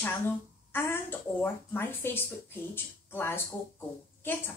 channel and or my Facebook page, Glasgow Goal Getter.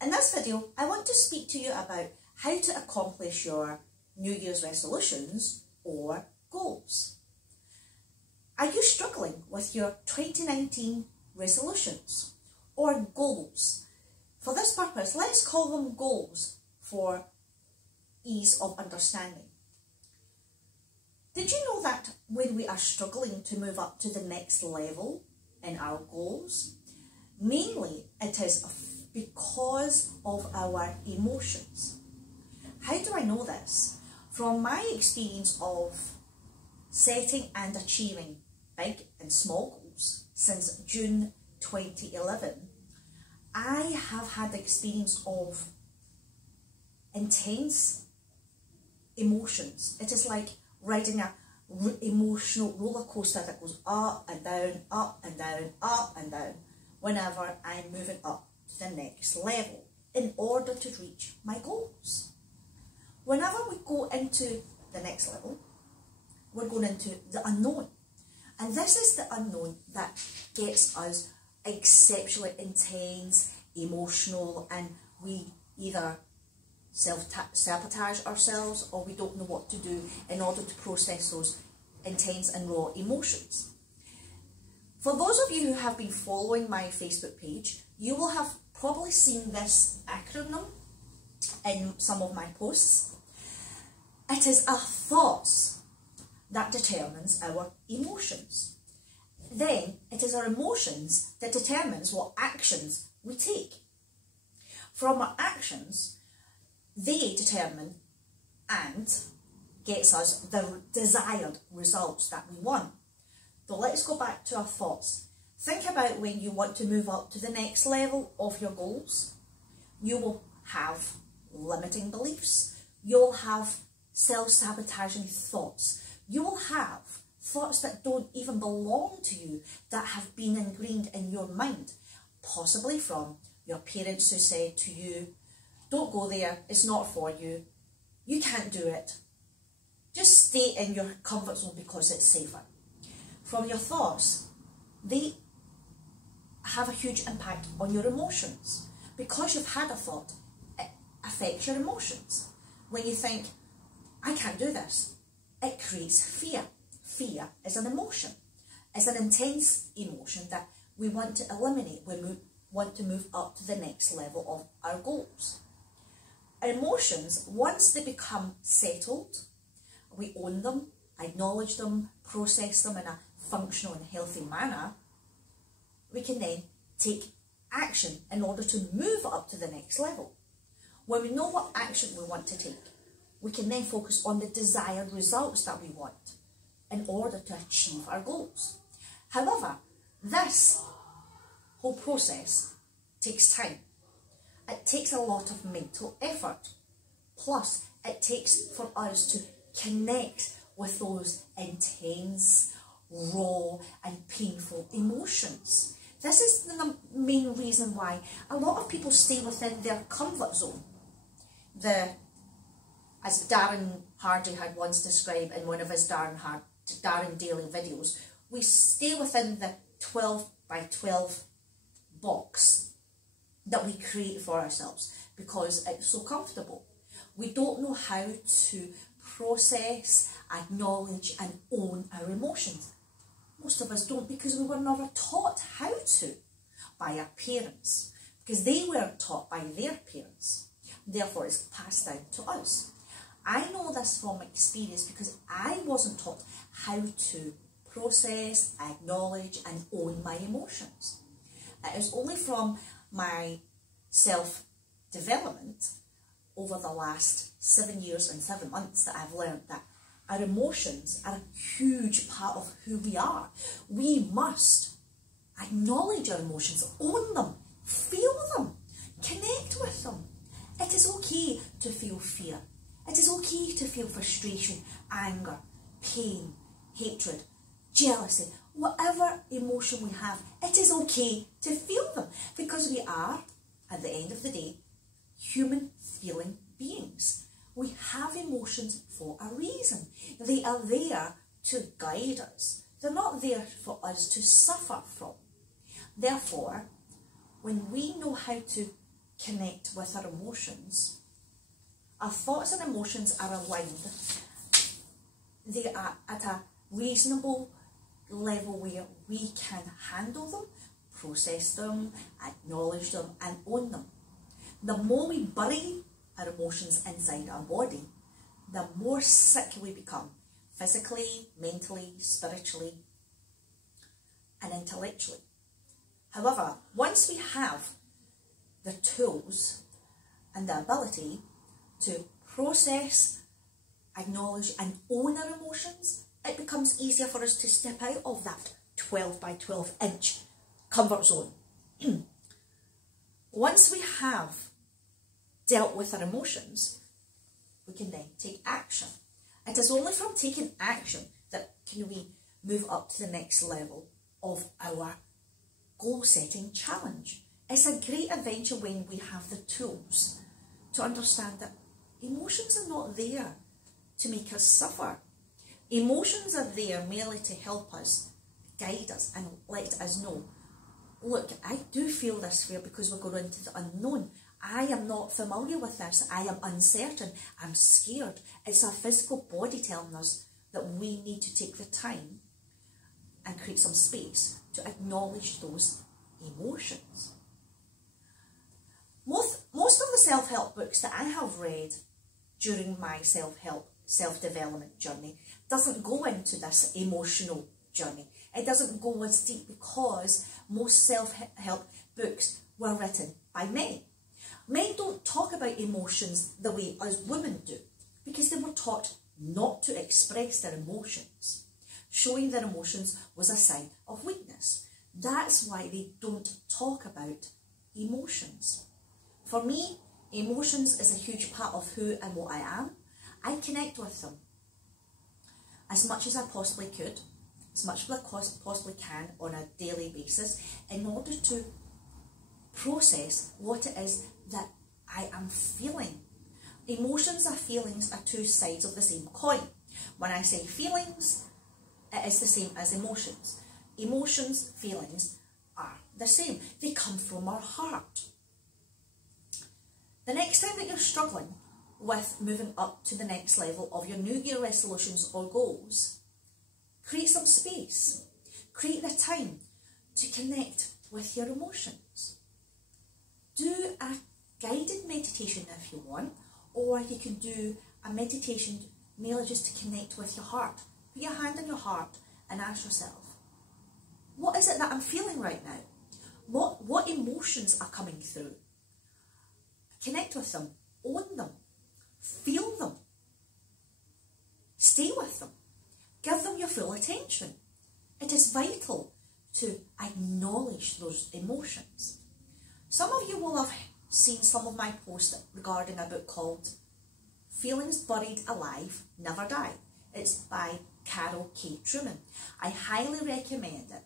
In this video, I want to speak to you about how to accomplish your New Year's resolutions or goals. Are you struggling with your 2019 resolutions or goals? For this purpose, let's call them goals for ease of understanding. Did you know that when we are struggling to move up to the next level in our goals, mainly it is because of our emotions? How do I know this? From my experience of setting and achieving big and small goals since June 2011, I have had the experience of intense emotions. It is like riding a emotional roller coaster that goes up and down, up and down, up and down, whenever I'm moving up to the next level in order to reach my goals. Whenever we go into the next level, we're going into the unknown. And this is the unknown that gets us exceptionally intense, emotional, and we either self-sabotage ourselves or we don't know what to do in order to process those intense and raw emotions. For those of you who have been following my Facebook page, you will have probably seen this acronym in some of my posts. It is our thoughts that determines our emotions. Then it is our emotions that determines what actions we take. From our actions, they determine and gets us the desired results that we want. So let's go back to our thoughts. Think about when you want to move up to the next level of your goals. You will have limiting beliefs. You'll have self-sabotaging thoughts. You will have thoughts that don't even belong to you, that have been ingrained in your mind, possibly from your parents who said to you, don't go there, it's not for you, you can't do it. Just stay in your comfort zone because it's safer. From your thoughts, they have a huge impact on your emotions. Because you've had a thought, it affects your emotions. When you think, I can't do this, it creates fear. Fear is an emotion. It's an intense emotion that we want to eliminate when we want to move up to the next level of our goals. Our emotions, once they become settled, we own them, acknowledge them, process them in a functional and healthy manner, we can then take action in order to move up to the next level. When we know what action we want to take, we can then focus on the desired results that we want in order to achieve our goals. However, this whole process takes time. It takes a lot of mental effort. Plus, it takes for us to connect with those intense, raw and painful emotions. This is the main reason why a lot of people stay within their comfort zone. As Darren Hardy had once described in one of his Darren Daily videos, we stay within the 12 by 12 box that we create for ourselves because it's so comfortable. We don't know how to process, acknowledge and own our emotions. Most of us don't because we were never taught how to by our parents, because they weren't taught by their parents. Therefore, it's passed down to us. I know this from experience because I wasn't taught how to process, acknowledge and own my emotions. It is only from my self-development over the last 7 years and 7 months that I've learned that our emotions are a huge part of who we are. We must acknowledge our emotions, own them, feel them, connect with them. It is okay to feel fear. It is okay to feel frustration, anger, pain, hatred, jealousy, whatever emotion we have, it is okay to feel them because we are, at the end of the day, human feeling beings. We have emotions for a reason. They are there to guide us, They're not there for us to suffer from. Therefore, when we know how to connect with our emotions, our thoughts and emotions are aligned. They are at a reasonable level where we can handle them, process them, acknowledge them, and own them. The more we bury our emotions inside our body, the more sick we become, physically, mentally, spiritually, and intellectually. However, once we have the tools and the ability to process, acknowledge, and own our emotions, it becomes easier for us to step out of that 12 by 12 inch comfort zone. Once we have dealt with our emotions, we can then take action. It is only from taking action that can we move up to the next level of our goal-setting challenge. It's a great adventure when we have the tools to understand that emotions are not there to make us suffer. Emotions are there merely to help us, guide us, and let us know, look, I do feel this fear because we're going into the unknown. I am not familiar with this. I am uncertain. I'm scared. It's our physical body telling us that we need to take the time and create some space to acknowledge those emotions. Most of the self-help books that I have read during my self-help, self-development journey doesn't go into this emotional journey. It doesn't go as deep because most self-help books were written by men. Men don't talk about emotions the way us women do because they were taught not to express their emotions. Showing their emotions was a sign of weakness. That's why they don't talk about emotions. For me, emotions is a huge part of who and what I am. I connect with them as much as I possibly could, as much as I possibly can on a daily basis in order to process what it is that I am feeling. Emotions and feelings are two sides of the same coin. When I say feelings, it is the same as emotions. Emotions, feelings are the same. They come from our heart. The next time that you're struggling with moving up to the next level of your New Year resolutions or goals, create some space. Create the time to connect with your emotions. Do a guided meditation if you want, or you can do a meditation merely just to connect with your heart. Put your hand on your heart and ask yourself, what is it that I'm feeling right now? What emotions are coming through? Connect with them, own them, feel them, stay with them, give them your full attention. It is vital to acknowledge those emotions. Some of you will have seen some of my posts regarding a book called Feelings Buried Alive Never Die. It's by Carol K. Trueman. I highly recommend it.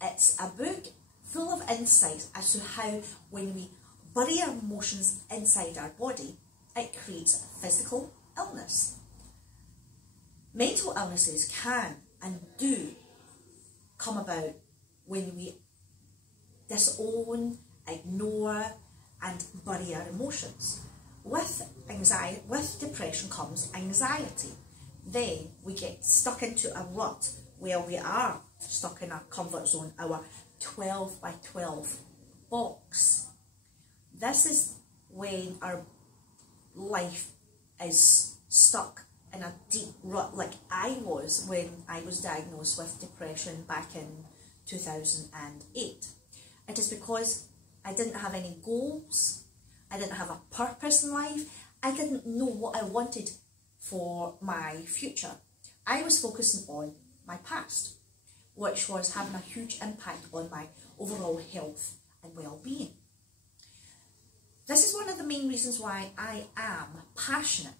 It's a book full of insight as to how when we bury our emotions inside our body, it creates physical illness. Mental illnesses can and do come about when we disown, ignore, and bury our emotions. With anxiety, with depression comes anxiety. Then we get stuck into a rut where we are stuck in our comfort zone, our 12 by 12 box. This is when our life is stuck in a deep rut like I was when I was diagnosed with depression back in 2008. It is because I didn't have any goals, I didn't have a purpose in life, I didn't know what I wanted for my future. I was focusing on my past, which was having a huge impact on my overall health and well-being. This is one of the main reasons why I am passionate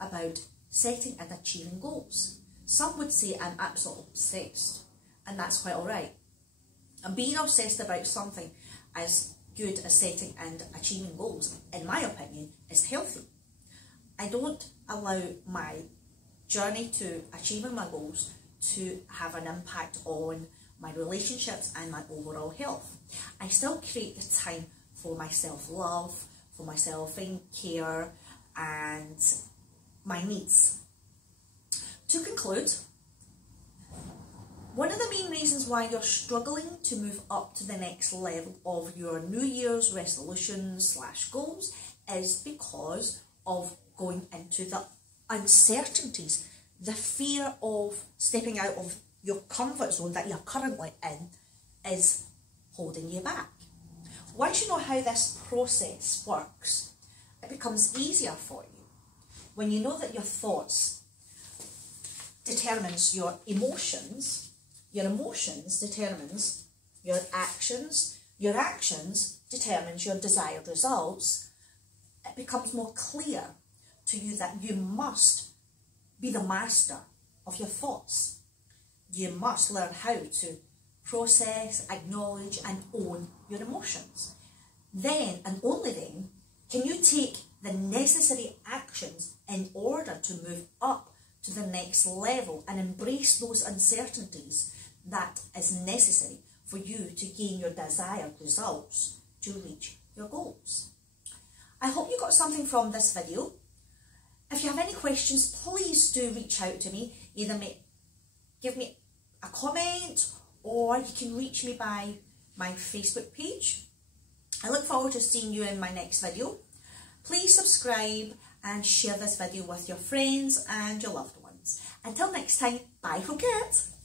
about setting and achieving goals. Some would say I'm absolutely obsessed, and that's quite alright. And being obsessed about something as good as setting and achieving goals, in my opinion, is healthy. I don't allow my journey to achieving my goals to have an impact on my relationships and my overall health. I still create the time for my self-love, for my self-care and my needs. To conclude, one of the main reasons why you're struggling to move up to the next level of your New Year's resolutions / goals is because of going into the uncertainties, the fear of stepping out of your comfort zone that you're currently in is holding you back. Once you know how this process works, it becomes easier for you. When you know that your thoughts determines your emotions determines your actions determines your desired results, it becomes more clear to you that you must be the master of your thoughts. You must learn how to process, acknowledge and own your emotions. Then and only then can you take the necessary actions in order to move up to the next level and embrace those uncertainties that is necessary for you to gain your desired results to reach your goals. I hope you got something from this video. If you have any questions, please do reach out to me. Either give me a comment or you can reach me by my Facebook page. I look forward to seeing you in my next video. Please subscribe and share this video with your friends and your loved ones. Until next time, bye from Kurt.